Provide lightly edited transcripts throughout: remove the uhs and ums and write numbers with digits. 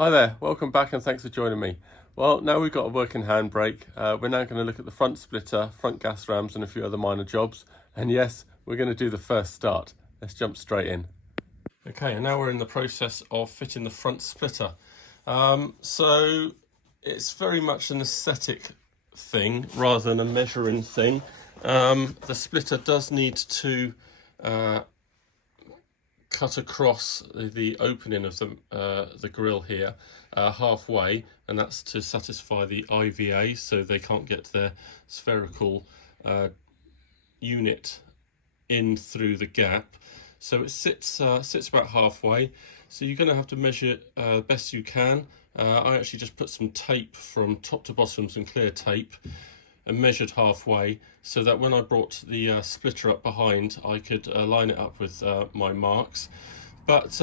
Hi there, welcome back and thanks for joining me. Well, now we've got a working handbrake. We're now going to look at the front splitter, front gas rams and a few other minor jobs. And yes, we're going to do the first start. Let's jump straight in. Okay, and now we're in the process of fitting the front splitter. So it's very much an aesthetic thing rather than a measuring thing. The splitter does need to cut across the opening of the grill here halfway, and that's to satisfy the IVA, so they can't get their spherical unit in through the gap. So it sits about halfway. So you're going to have to measure it best you can. I actually just put some tape from top to bottom, some clear tape, and measured halfway so that when I brought the splitter up behind, I could line it up with my marks. But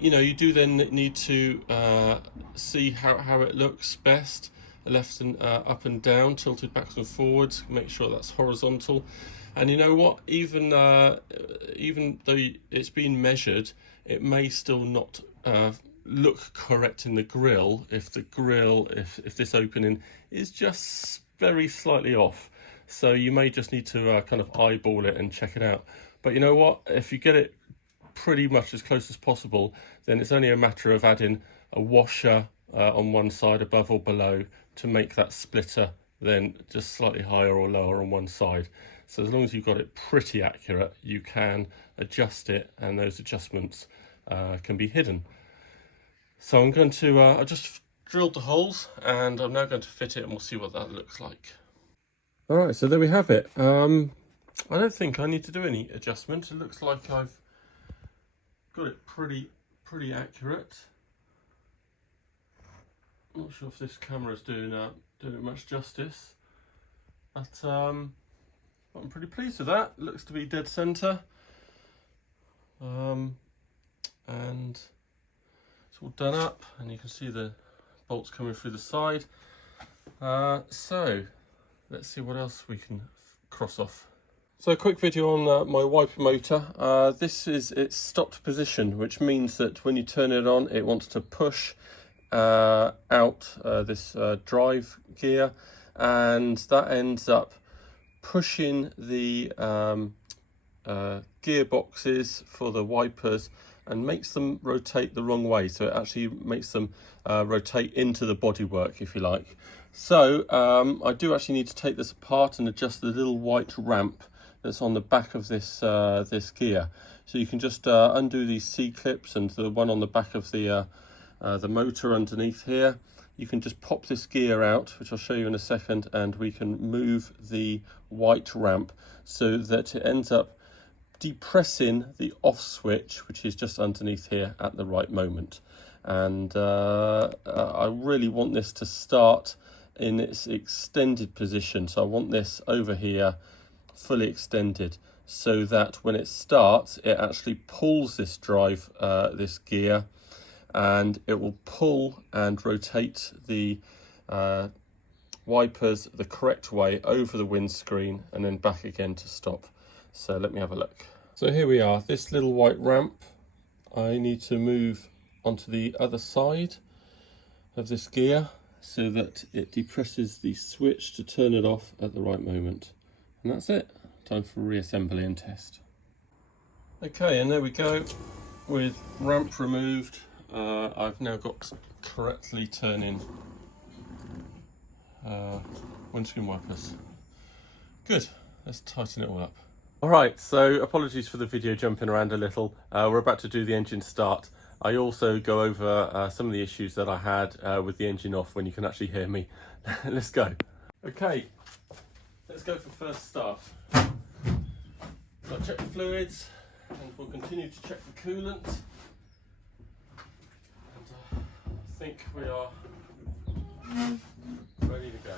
you know, you do then need to see how it looks best, left and up and down, tilted backwards and forwards, make sure that's horizontal. And you know what, even though it's been measured, it may still not look correct in the grill if this opening is just very slightly off. So you may just need to kind of eyeball it and check it out. But you know what, if you get it pretty much as close as possible, then it's only a matter of adding a washer on one side above or below to make that splitter then just slightly higher or lower on one side. So as long as you've got it pretty accurate, you can adjust it, and those adjustments can be hidden. So I'm going to I just drilled the holes, and I'm now going to fit it, and we'll see what that looks like. All right, so there we have it. I don't think I need to do any adjustment. It looks like I've got it pretty accurate. Not sure if this camera's doing it much justice, but I'm pretty pleased with that. It looks to be dead center, and it's all done up, and you can see the bolts coming through the side. So let's see what else we can cross off. So a quick video on my wiper motor. This is its stopped position, which means that when you turn it on, it wants to push out this drive gear, and that ends up pushing the gearboxes for the wipers and makes them rotate the wrong way. So it actually makes them rotate into the bodywork, if you like. So I do actually need to take this apart and adjust the little white ramp that's on the back of this this gear. So you can just undo these C-clips and the one on the back of the motor underneath here. You can just pop this gear out, which I'll show you in a second, and we can move the white ramp so that it ends up depressing the off switch, which is just underneath here at the right moment. And I really want this to start in its extended position. So I want this over here fully extended, so that when it starts, it actually pulls this drive, this gear, and it will pull and rotate the wipers the correct way over the windscreen and then back again to stop. So let me have a look. So here we are, this little white ramp, I need to move onto the other side of this gear so that it depresses the switch to turn it off at the right moment. And that's it, time for reassembly and test. Okay, and there we go, with ramp removed. I've now got correctly turning windscreen wipers. Good, let's tighten it all up. Alright, so apologies for the video jumping around a little. We're about to do the engine start. I also go over some of the issues that I had with the engine off when you can actually hear me. Let's go. Okay, let's go for first start. So I'll check the fluids, and we'll continue to check the coolant. I think we are ready to go.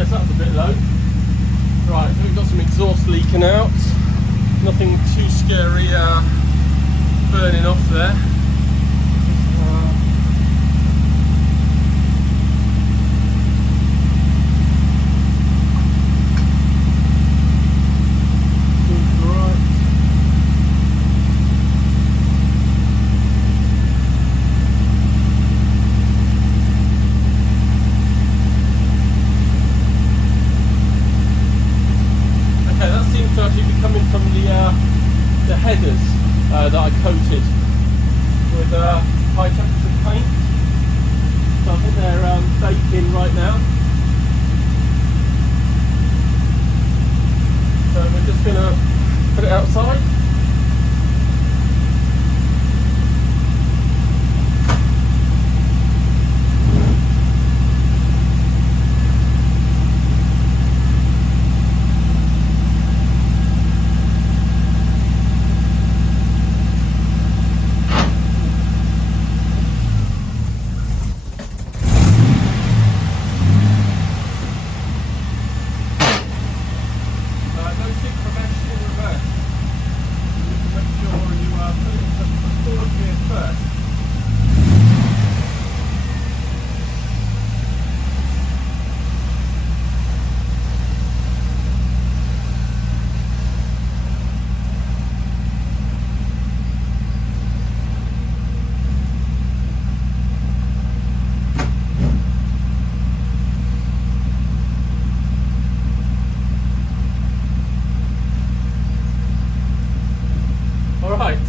guess that's a bit low. Right, so we've got some exhaust leaking out. Nothing too scary burning off there. The headers that I coated with high temperature paint, so I think they're baking right now. So we're just going to put it outside.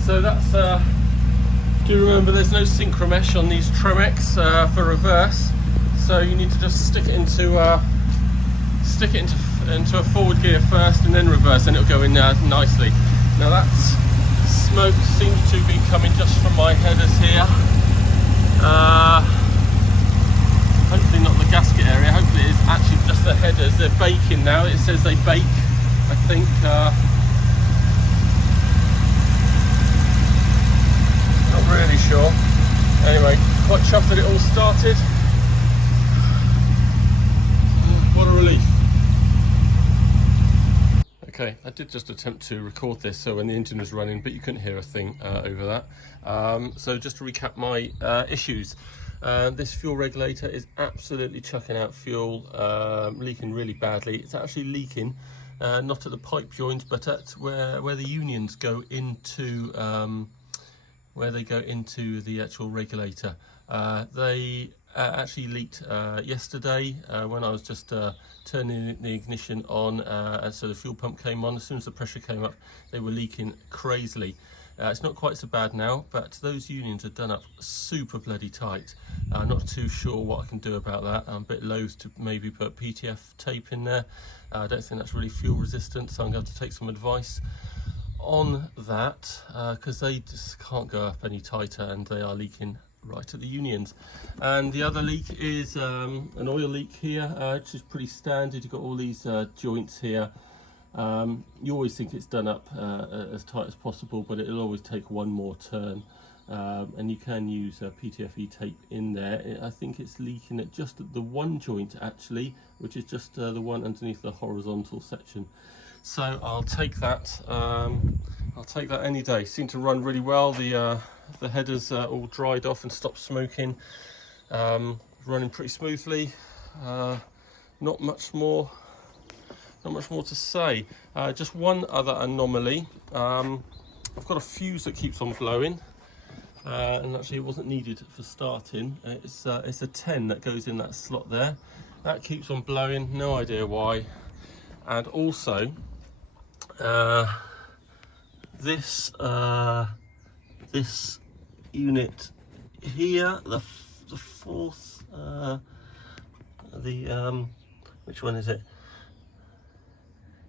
So that's, do remember there's no synchro mesh on these Tremex for reverse, so you need to just stick it into a forward gear first and then reverse, and it'll go in nicely. Now that smoke seems to be coming just from my headers here. Hopefully not the gasket area, hopefully it's actually just the headers. They're baking now, it says they bake, I think. Not really sure. Anyway, quite chuffed that it all started. What a relief. Okay, I did just attempt to record this so when the engine was running, but you couldn't hear a thing over that. So just to recap my issues. This fuel regulator is absolutely chucking out fuel, leaking really badly. It's actually leaking, not at the pipe joint, but at where the unions go into the actual regulator. They actually leaked yesterday when I was just turning the ignition on, and so the fuel pump came on. As soon as the pressure came up, they were leaking crazily. It's not quite so bad now, but those unions are done up super bloody tight. I'm not too sure what I can do about that. I'm a bit loath to maybe put PTF tape in there. I don't think that's really fuel resistant, so I'm going to have to take some advice on that, because they just can't go up any tighter and they are leaking right at the unions. And the other leak is an oil leak here, which is pretty standard. You've got all these joints here. You always think it's done up as tight as possible, but it'll always take one more turn, and you can use PTFE tape in there. I think it's leaking at just the one joint actually, which is just the one underneath the horizontal section. So I'll take that. I'll take that any day. Seem to run really well. The headers all dried off and stopped smoking. Running pretty smoothly. Not much more to say. Just one other anomaly. I've got a fuse that keeps on blowing, and actually it wasn't needed for starting. It's a 10 that goes in that slot there. That keeps on blowing. No idea why. And also, this unit here, the fourth, which one is it?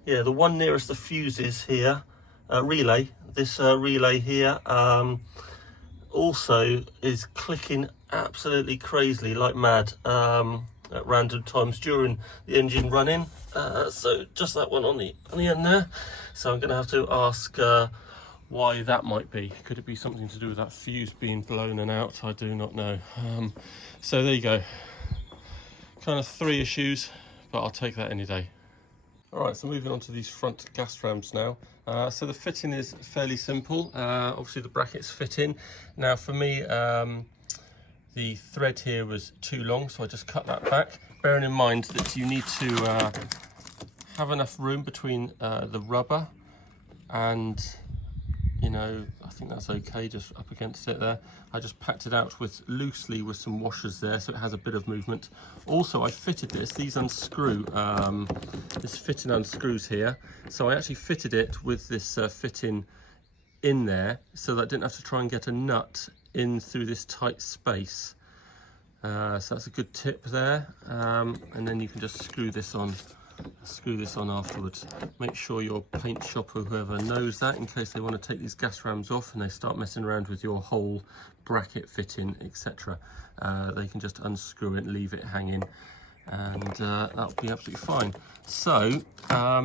Yeah, the one nearest the fuses here, relay. This relay here also is clicking absolutely crazily, like mad, at random times during the engine running. So just that one on the end there. So I'm going to have to ask why that might be. Could it be something to do with that fuse being blown and out? I do not know. So there you go. Kind of 3 issues, but I'll take that any day. Alright, so moving on to these front gas rams now. So the fitting is fairly simple. Obviously the brackets fit in. Now for me, the thread here was too long, so I just cut that back. Bearing in mind that you need to have enough room between the rubber and, you know, I think that's okay, just up against it there. I just packed it out loosely with some washers there, so it has a bit of movement. Also, I fitted this, these unscrew, this fitting unscrews here. So I actually fitted it with this fitting in there, so that I didn't have to try and get a nut in through this tight space. So that's a good tip there. And then you can just screw this on afterwards. Make sure your paint shop or whoever knows that, in case they want to take these gas rams off and they start messing around with your whole bracket fitting, etc. They can just unscrew it and leave it hanging, and that'll be absolutely fine. So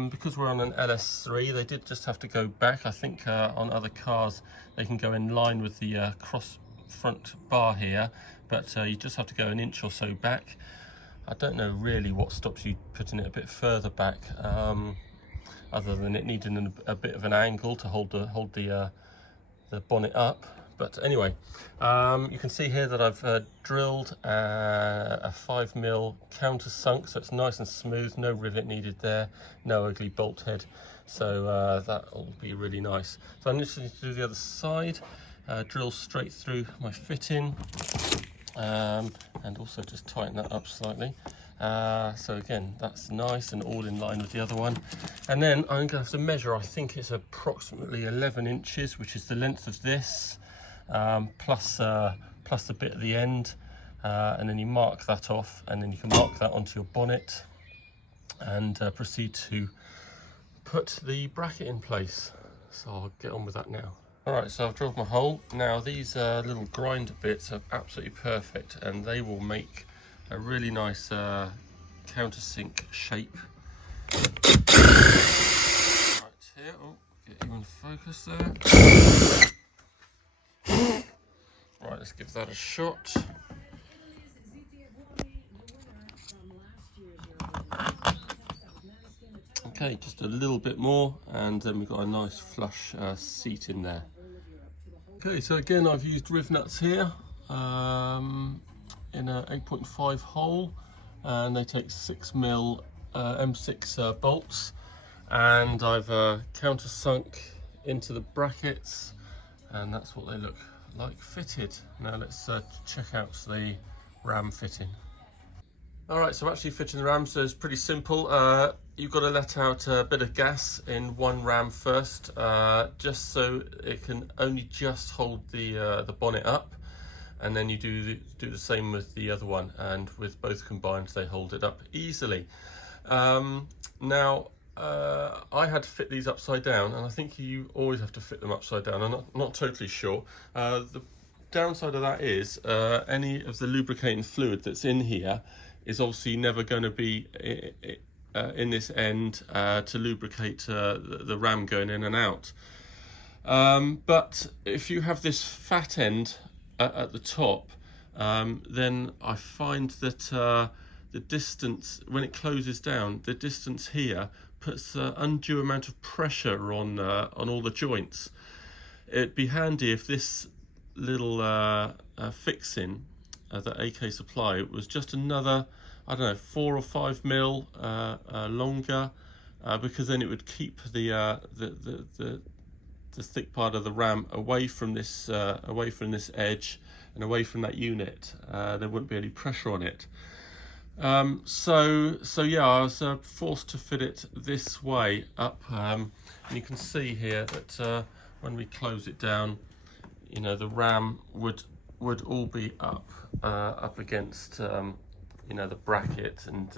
because we're on an LS3, they did just have to go back. I think on other cars they can go in line with the cross front bar here, but you just have to go an inch or so back. I don't know really what stops you putting it a bit further back, other than it needing a bit of an angle to hold the bonnet up. But anyway, you can see here that I've drilled a 5mm countersunk, so it's nice and smooth, no rivet needed there, no ugly bolt head, so that will be really nice. So I'm just going to do the other side, drill straight through my fitting. And also just tighten that up slightly. So again, that's nice and all in line with the other one. And then I'm going to have to measure, I think it's approximately 11 inches, which is the length of this, plus the bit at the end. And then you mark that off, and then you can mark that onto your bonnet and proceed to put the bracket in place. So I'll get on with that now. Alright, so I've drilled my hole. Now these little grinder bits are absolutely perfect, and they will make a really nice countersink shape. Right here, oh, get you in focus there. Right, let's give that a shot. Okay, just a little bit more, and then we've got a nice flush seat in there. Okay, so again I've used riv nuts here in an 8.5 hole, and they take 6mm M6 bolts, and I've countersunk into the brackets, and that's what they look like fitted. Now let's check out the ram fitting. Alright, so actually fitting the ram, so it's pretty simple. You've got to let out a bit of gas in one ram first, just so it can only just hold the bonnet up, and then you do the same with the other one, and with both combined they hold it up easily. Now I had to fit these upside down, and I think you always have to fit them upside down. I'm not totally sure. The downside of that is any of the lubricating fluid that's in here is obviously never going to be in this end to lubricate the ram going in and out. But if you have this fat end at the top, then I find that the distance, when it closes down, the distance here puts undue amount of pressure on all the joints. It'd be handy if this little fixing that AK supply was just another, I don't know, 4 or 5mm longer, because then it would keep the thick part of the ram away from this edge and away from that unit. There wouldn't be any pressure on it. So yeah, I was forced to fit it this way up. And you can see here that when we close it down, you know, the ram would all be up against you know, the bracket, and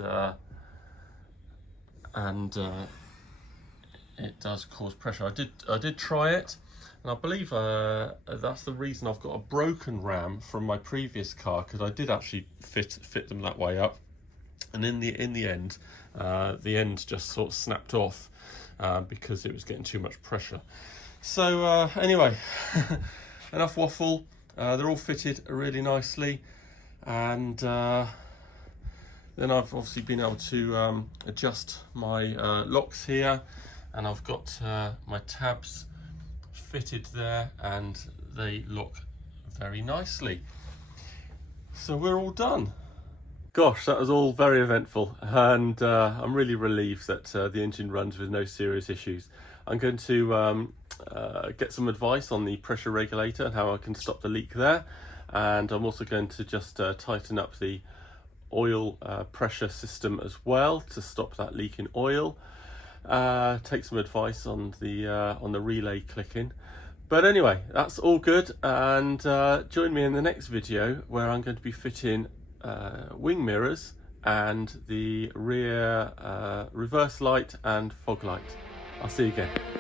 it does cause pressure. I did try it, and I believe that's the reason I've got a broken ram from my previous car, because I did actually fit them that way up, and in the end the end just sort of snapped off because it was getting too much pressure. So anyway, enough waffle. They're all fitted really nicely, and Then I've obviously been able to adjust my locks here, and I've got my tabs fitted there, and they look very nicely. So we're all done. Gosh, that was all very eventful, and I'm really relieved that the engine runs with no serious issues. I'm going to get some advice on the pressure regulator and how I can stop the leak there, and I'm also going to just tighten up the oil pressure system as well to stop that leak in oil. Take some advice on the relay clicking. But anyway, that's all good, and join me in the next video where I'm going to be fitting wing mirrors and the rear reverse light and fog light. I'll see you again.